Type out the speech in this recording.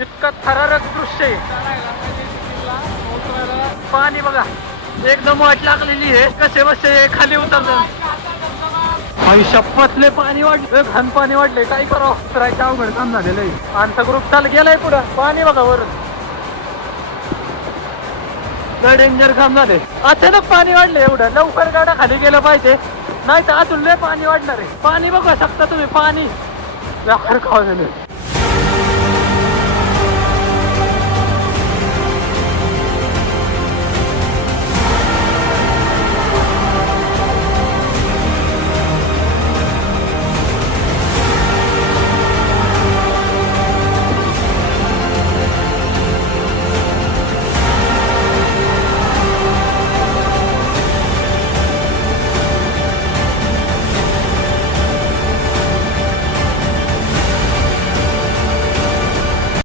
इतकं थरारक दृश्य आहे. पाणी बघा एकदम वाट लागलेली आहे. कसे बसे खाली उतरतात. शपथले पाणी वाढले, घाण पाणी वाढले. काय करावं, उतरायचं अवघड काम झालेलं आहे. आमचा ग्रुप चाल गेलाय पुढं. पाणी बघा वरून, डेंजर काम झाले. अचानक पाणी वाढले. एवढं लवकर गाड्या खाली गेलं पाहिजे, नाही तर अजून लय पाणी वाढणार आहे. पाणी बघा शकता तुम्ही, पाणी हरखाव झालं.